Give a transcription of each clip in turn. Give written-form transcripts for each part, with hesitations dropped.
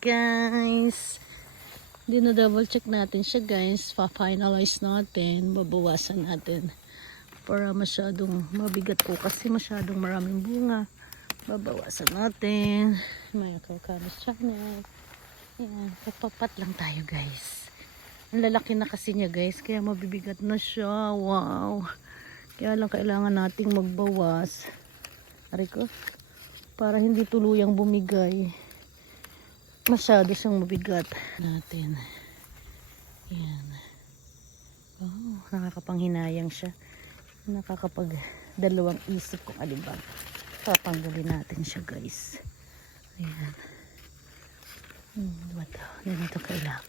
Guys, dino-double check natin siya guys. Pa-finalize natin, babawasan natin para masyadong mabigat po kasi masyadong maraming bunga. Babawasan natin. Maya Kamis channel. Ayan, papapat lang tayo guys. Ang lalaki na kasi niya guys, kaya mabibigat na siya. Wow, kaya lang kailangan nating magbawas. Ari ko, para hindi tuluyang bumigay. Masyado siyang mabigat natin. Yan. Oh, nakakapanghinayang siya. Nakakapag dalawang isip kung alin ba. Tatanggalin natin siya guys. Ayan. Diba ito? Hindi ito kailangan.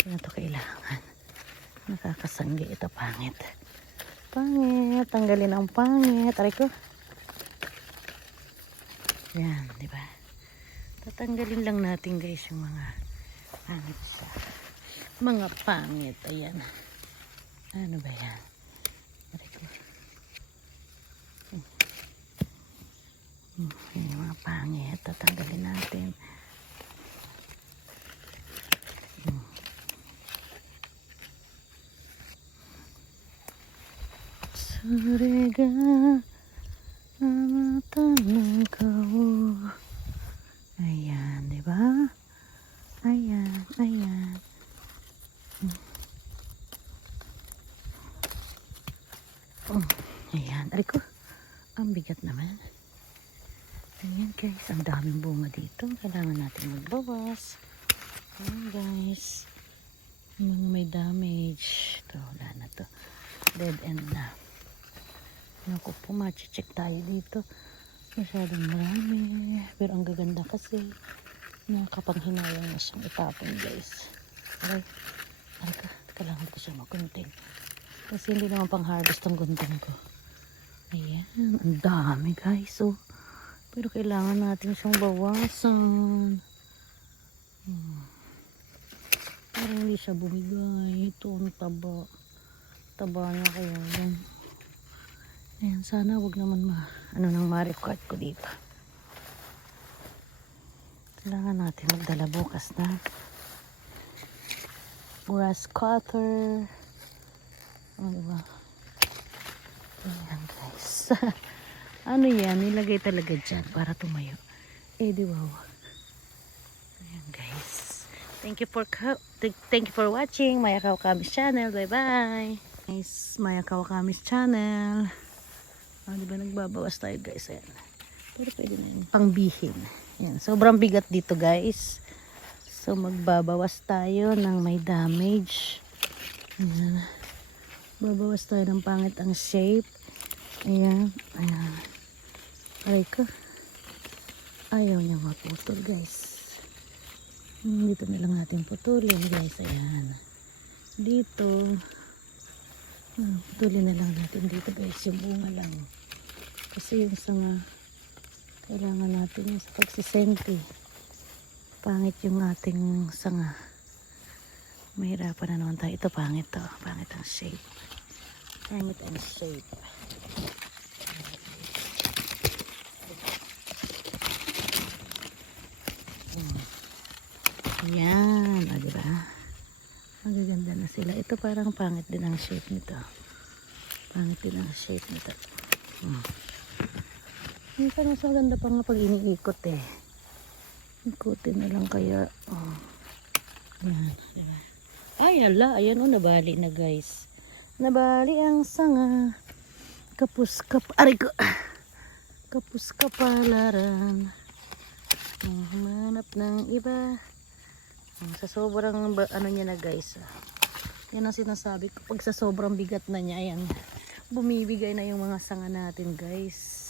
Hindi ito kailangan. Nakakasanggi ito. Pangit. Pangit. Tanggalin ang pangit. Aray ko. Yan. Diba? Tatanggalin lang natin guys yung mga pangit sa mga pangit. Ayan. Ano ba yan? Yung mga pangit. Tatanggalin natin. Surega amatanong ko. Ayan, di ba? Ayan, ayan. Ayan, ari ko. Ang bigat naman. Ayan guys, ang daming bunga dito. Kailangan natin magbawas. Ayan guys. Mga may damage. Ito, wala na to. Dead end na. Naku po, machi-check tayo dito. Masyadong marami. Pero ang gaganda kasi nakakapanghinayang na siyang itapon guys. Aray. Aray ka. Teka lang, hindi ko siya magunting. Kasi hindi naman pang harvest ang gunting ko. Ayan. Ang dami guys. Oh. Pero kailangan natin siyang bawasan. Parang hindi siya bumigay. Ito ang taba. Taba niya kaya yan. Ayan, sana wag naman nang ma-record ko dito. Kailangan natin magdala bukas na grass cutter. Ano diba? Ayan guys. Ano yan? Nilagay talaga dyan para tumayo. Di wow. Ayan guys. Thank you for watching Maya Kamis channel. Bye bye. Guys, Maya Kamis channel. Diba nagbabawas tayo guys. Ayan. Pero pwede na yun. Pangbihin. Ayan. Sobrang bigat dito guys. So magbabawas tayo ng may damage. Ayan. Babawas tayo ng pangit ang shape. Ayan. Ayan. Aray ko. Ayaw niya maputol guys. Dito na lang natin putulin guys. Ayan. Dito. Putulin na lang natin dito guys. Yung bunga lang. Kasi yung sanga kailangan natin yung sa pagsisenti. Pangit yung ating sanga. Mahirapan na naman tayo. Ito pangit to. Pangit ang shape. Pangit ang shape. Yan. O diba? Magaganda na sila. Ito parang pangit din ang shape nito. Pangit din ang shape nito. Minsan mas maganda pa nga pag iniikot eh. Ikutin na lang kaya. Yan. Ay ala. Ayan o. Nabali na guys. Nabali ang sanga. Aray ko. Kapus kapalaran. Humanap ng iba. Sa sobrang ano niya na guys. Yan ang sinasabi ko. Pag sa sobrang bigat na niya. Ayan. Bumibigay na yung mga sanga natin guys.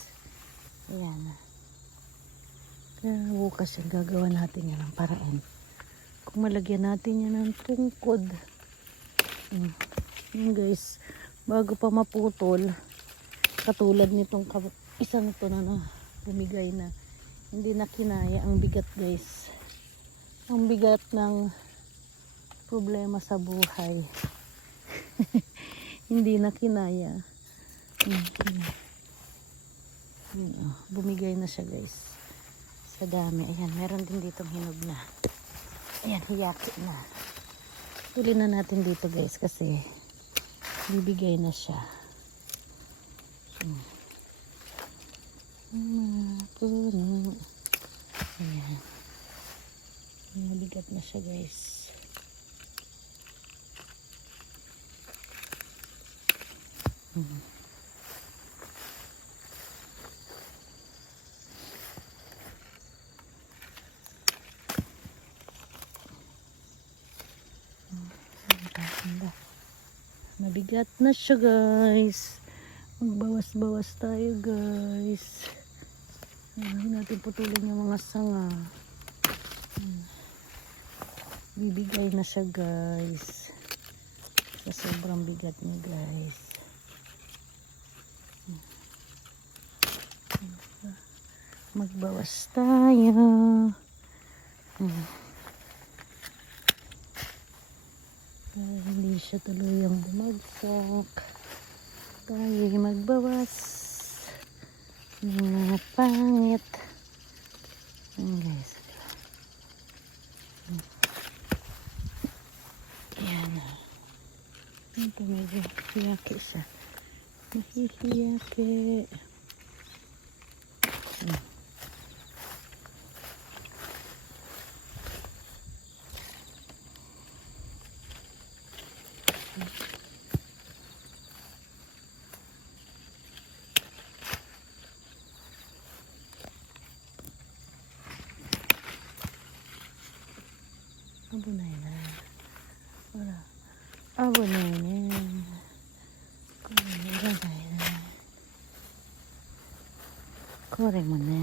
Ayan. Kaya bukas yung gagawa natin yan ng paraan. Kung malagyan natin yan ng tungkod. Yan guys. Bago pa maputol. Katulad nitong isang ito na bumigay na. Hindi na kinaya ang bigat guys. Ang bigat ng problema sa buhay. Hindi na kinaya. Bumigay na siya guys. Sa dami. Ayan, meron din ditong hinog na. Ayan, hiyaki na. Tuloy na natin dito guys kasi bibigay na siya. Puno. Ayan. Mabigat na siya guys. Mabigat na siya guys. Magbawas-bawas tayo guys. Hindi natin putulin yung mga sanga. Bibigay na siya guys. Sa sobrang bigat niya guys. Magbawas tayo. Para hindi siya tuluyang bumagsak. Tayo magbawas ng mga pangit. Guys. Ayan. Ito medyo hiyaki siya. Mahihiyaki. Abo na yun. Wala. Abo na yun. Kore mo na.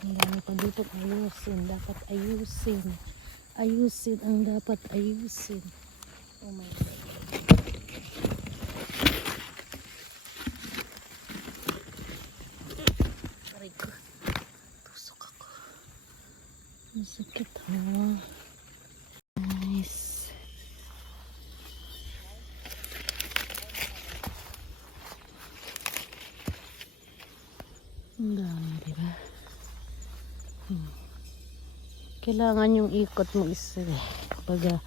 Ang dami pa dito ayusin. Dapat ayusin. Ayusin ang dapat ayusin. Oh my God. Aray ko. Tusok ako. Masakit ha. Nice. Ang dami, diba? Kailangan yung ikot mo isa kapag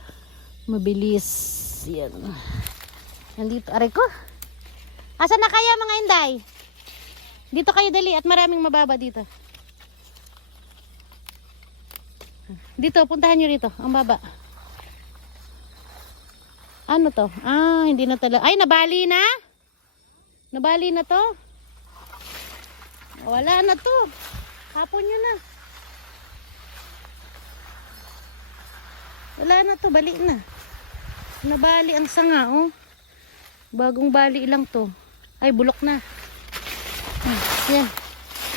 mabilis. Yan. Nandito. Aray ko. Asa na kaya mga inday? Dito kayo dali at maraming mababa dito. Dito, puntahan nyo rito. Ang baba. Ano to? Ah, hindi na talaga. Ay, nabali na? Nabali na to? Wala na to. Hapon nyo na. Wala na to. Bali na. Nabali ang sanga, oh. Bagong bali lang to. Ay, bulok na. Yan.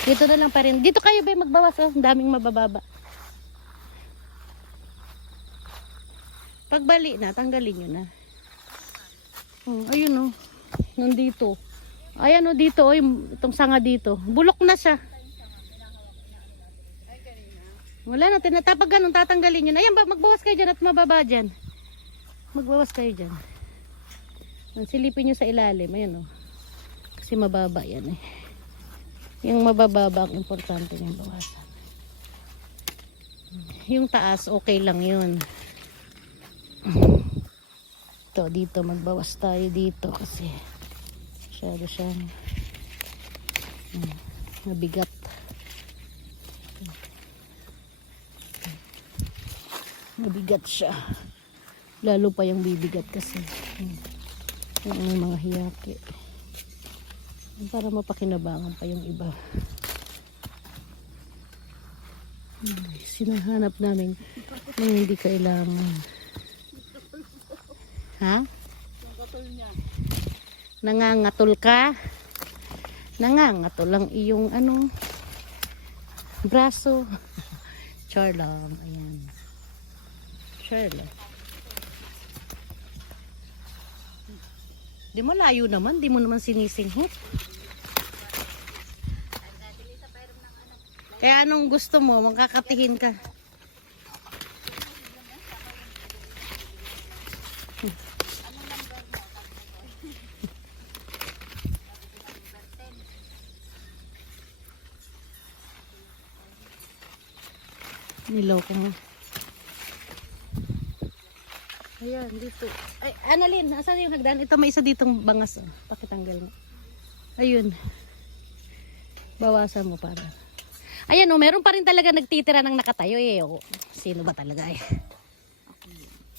Dito na lang pa rin. Dito kayo ba magbawas, oh. Ang daming mabababa. Pagbali na, tanggalin nyo na. Oh, ayun, oh. Nandito. Ayan, oh, dito, oh. Itong sanga dito. Bulok na siya. Wala na, tinatapag ganun, tatanggalin nyo na. Ayan, magbawas kayo dyan at mababa dyan. Magbawas kayo dyan. Silipin nyo sa ilalim. Ayan, oh. Kasi mababa yan, eh. Yung mabababa, ang importante yung bawasan. Yung taas, okay lang yun. Ito, dito, magbawas tayo dito kasi masyado siyang mabigat. Mabigat siya. Lalo pa yung bibigat kasi. Yung mga hiyaki. Para mapakinabangan pa yung iba. Sinahanap namin na hindi kailangan. Ha? Nangangatol ka? Nangangatol lang iyong ano braso. Char lang. Ayan. Char lang. Di mo layo naman. Di mo naman sinisinghot. Kaya anong gusto mo? Magkakatihin ka. Niloko mo. Ayan, dito. Ay, Annalyn, asan yung hagdan? Ito, may isa ditong bangas. Oh. Pakitanggal mo. Ayun. Bawasan mo para. Ayan, oh, meron pa rin talaga nagtitira ng nakatayo eh. Oh, sino ba talaga eh?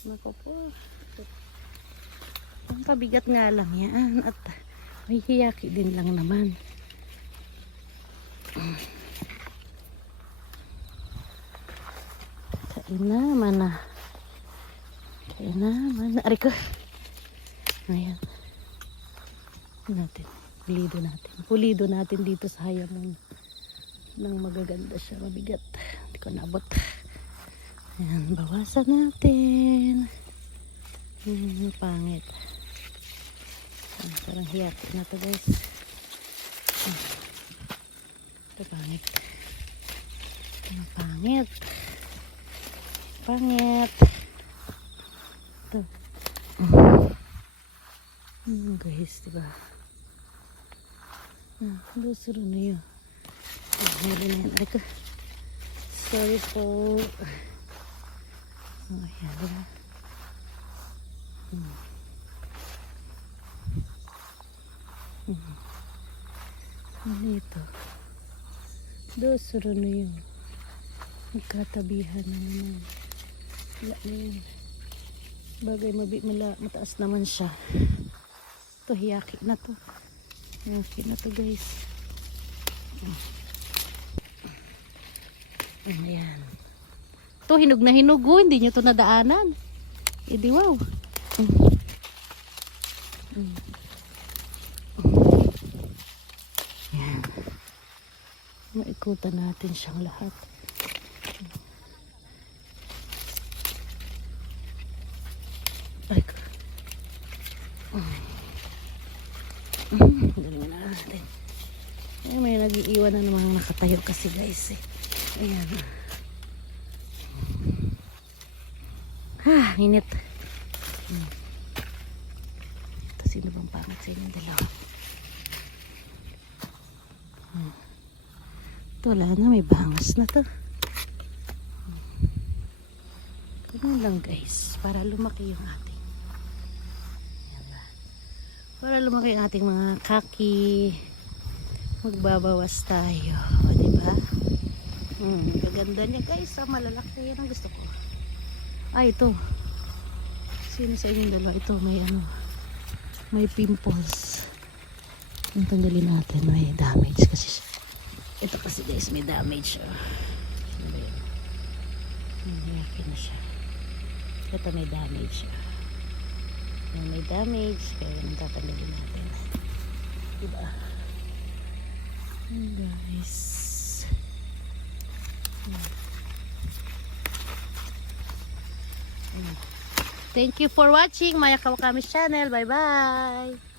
Nako po. Ang pabigat nga lang yan. At may hiyaki din lang naman. Kain naman na. Kain naman na. Aray ko. Ayan. Natin. Pulido natin dito sa hayamon. Nang magaganda siya. Mabigat. Hindi ko naabot. Ayan. Bawasan natin. Pangit. Ayan, parang hiyaki na to guys. Ito pangit. Pangit. Pangit. Ito. Guys, diba? Lusuro na yun. Meron na yan. Ako. Sorry po. Ayan, diba? Ano ito? Lusuro na yun. Magkatabihan na naman. Wala na yun. Bagay mataas naman siya. Ito, hiyaki na to. Hiyaki na to guys. Ayan. Ito, hinog na hinog. Oh, hindi nyo to nadaanan. Edi wow. Ayan. Maikutan natin siyang lahat. Ay ko. Galingan na natin. Ay, may nag-iiwan na namang nakatayo kasi guys eh. Ayan. Init. Ito, sino bang pangit sa inyong dalawa? Ito, wala na. May bangas na to. Ganun lang guys. Para lumaki yung ating. Para lumaki ang ating mga kaki, magbabawas tayo. O, diba? Gaganda niya guys. Malalaki yan ang gusto ko. Ito. Sino sa inyong dalawa? Ito, may ano. May pimples. Ang tanggalin natin. May damage kasi siya. Ito kasi guys, may damage. Ano ba yun? Mayaki na siya. Ito may damage siya. May damage kaya natatanggalin natin, diba? Guys, thank you for watching Maya Kawakamis channel. Bye bye.